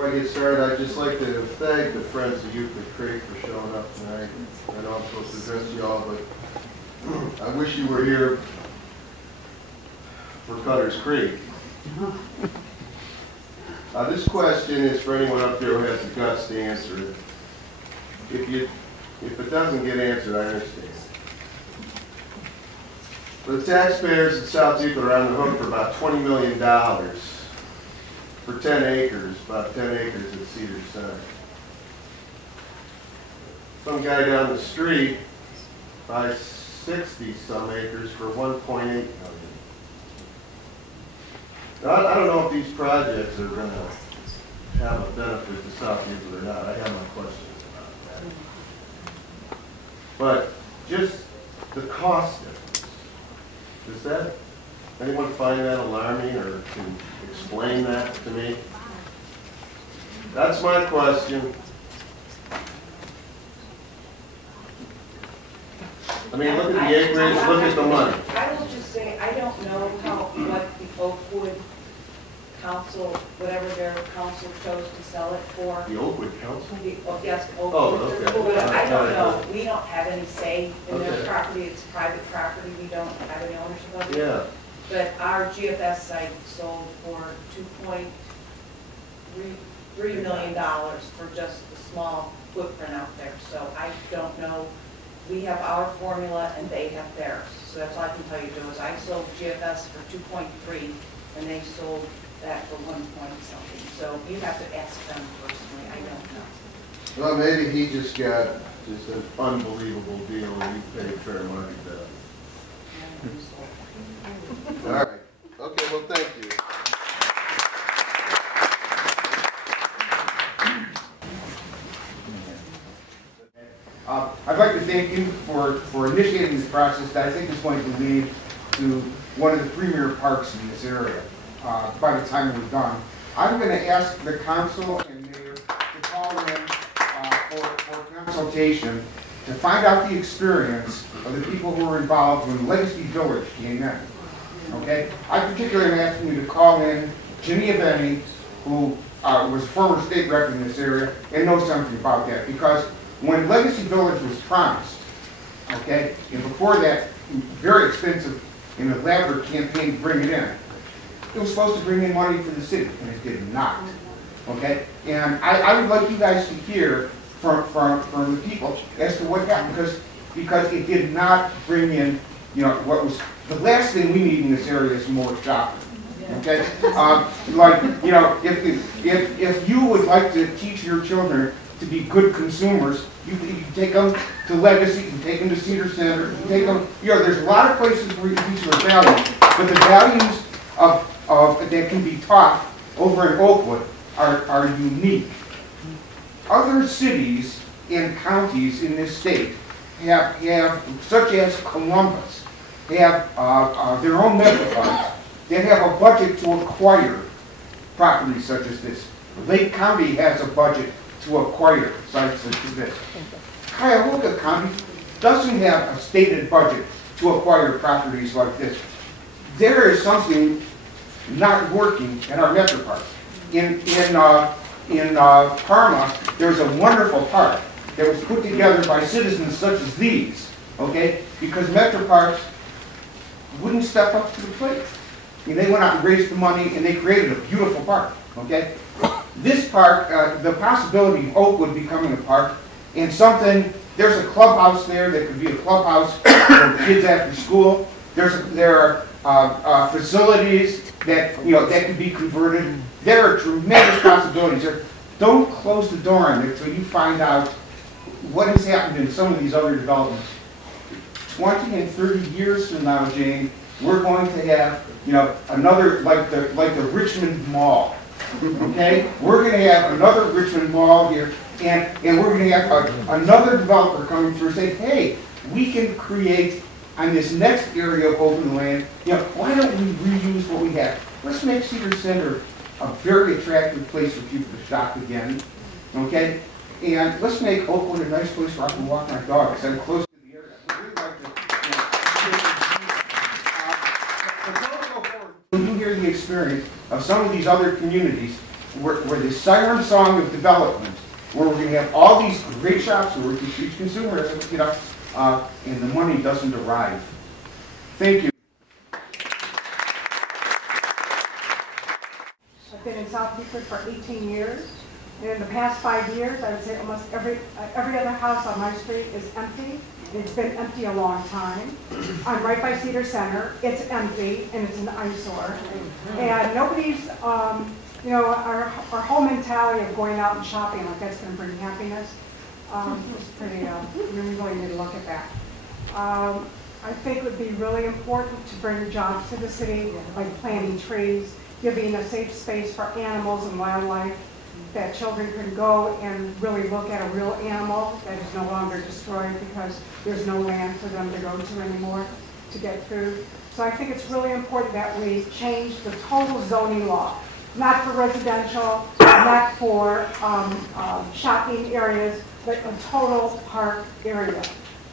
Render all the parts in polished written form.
Before I get started, I'd just like to thank the Friends of Euclid Creek for showing up tonight. I know I'm supposed to address you all, but I wish you were here for Cutter's Creek. This question is for anyone up there who has the guts to answer it. If it doesn't get answered, I understand. But the taxpayers in South Euclid are on the hook for about $20 million for 10 acres, about 10 acres at Cedar Center. Some guy down the street buys 60-some acres for $1.8 million. Now, I don't know if these projects are going to have a benefit to South Euclid or not. I have my questions about that. But just the cost difference, does that, anyone find that alarming or can explain that to me? That's my question. I mean, look at the acreage, look at the money. I will just say, I don't know what the Oakwood Council, whatever their council chose to sell it for. The Oakwood Council? Yes, Oakwood. Oh, okay. I don't know. We don't have any say in their Okay. property. It's private property. We don't have any ownership of it. Yeah. But our GFS site sold for $2.3 million for just a small footprint out there. So I don't know. We have our formula and they have theirs. So that's all I can tell you, Joe, is I sold GFS for 2.3 and they sold that for 1 point something. So you have to ask them personally. I don't know. Well, maybe he just got just an unbelievable deal and he paid fair market value. All right. Okay, well, thank you. I'd like to thank you for initiating this process that I think is going to lead to one of the premier parks in this area by the time we're done. I'm going to ask the council and mayor to call in for consultation to find out the experience of the people who were involved when Legacy Village came in. Okay? I particularly am asking you to call in Ginny Benny, who was a former state rep in this area and knows something about that, because when Legacy Village was promised, okay, and before that very expensive and elaborate campaign to bring it in, it was supposed to bring in money for the city, and it did not. Okay? And I would like you guys to hear from the people as to what happened, because it did not bring in, you know, what was the last thing we need in this area is more shopping. Okay? Like, you know, if you would like to teach your children to be good consumers, you can take them to Legacy, you can take them to Cedar Center, you can take them, you know, there's a lot of places where you can teach their values, but the values that can be taught over in Oakwood are unique. Other cities and counties in this state have such as Columbus, have their own metropolitans that have a budget to acquire properties such as this. Lake County has a budget to acquire sites such as this. Cuyahoga County doesn't have a stated budget to acquire properties like this. There is something not working in our metro park. In Parma, there's a wonderful park that was put together by citizens such as these, okay? Because metro parks wouldn't step up to the plate. And they went out and raised the money and they created a beautiful park, okay? This park, the possibility of Oakwood becoming a park, and something, there's a clubhouse there that could be a clubhouse for kids after school. There are facilities that, you know, that could be converted. There are tremendous possibilities there. Don't close the door on it until you find out what has happened in some of these other developments. 20 and 30 years from now, Jane, we're going to have, you know, another, like the Richmond Mall. Okay? We're going to have another Richmond Mall here, and we're going to have another developer coming through saying, hey, we can create on this next area of open land, you know, why don't we reuse what we have? Let's make Cedar Center a very attractive place for people to shop again. Okay? And let's make Oakwood a nice place where I can walk my dogs. I'm close to the area. I would really like to, but don't go forward. When you hear the experience of some of these other communities where the siren song of development, where we're gonna have all these great shops where we can teach consumers, you know, and the money doesn't arrive. Thank you. I've been in South Euclid for 18 years. And in the past 5 years, I would say almost every other house on my street is empty. It's been empty a long time. I'm right by Cedar Center. It's empty and it's an eyesore. And nobody's, you know, our whole mentality of going out and shopping like that's going to bring happiness is pretty, we really need to look at that. I think it would be really important to bring jobs to the city, like planting trees, giving a safe space for animals and wildlife, that children can go and really look at a real animal that is no longer destroyed because there's no land for them to go to anymore to get food. So I think it's really important that we change the total zoning law, not for residential, not for shopping areas, but a total park area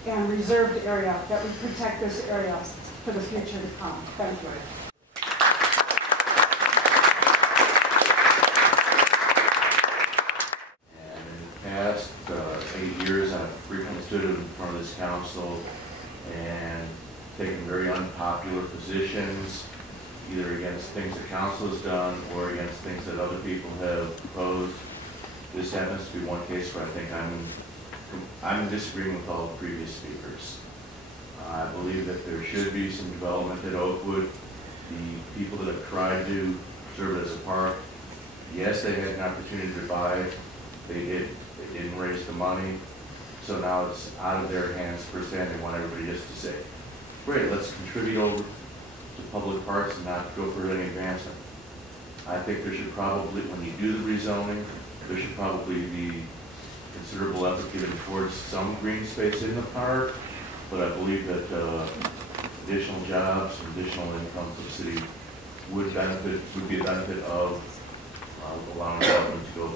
and reserved area, that we protect this area for the future to come. Thank you. Past 8 years, I've frequently stood in front of this council and taken very unpopular positions, either against things the council has done or against things that other people have proposed. This happens to be one case where I think I'm in disagreement with all the previous speakers. I believe that there should be some development at Oakwood. The people that have tried to preserve it as a park, yes, they had an opportunity to buy it. They did. They didn't raise the money. So now it's out of their hands per se, and they want everybody just to say, great, let's contribute over to public parks and not go for any advancement. I think there should probably, when you do the rezoning, there should probably be considerable effort given towards some green space in the park, but I believe that additional jobs, additional income to the city would be a benefit of allowing development to go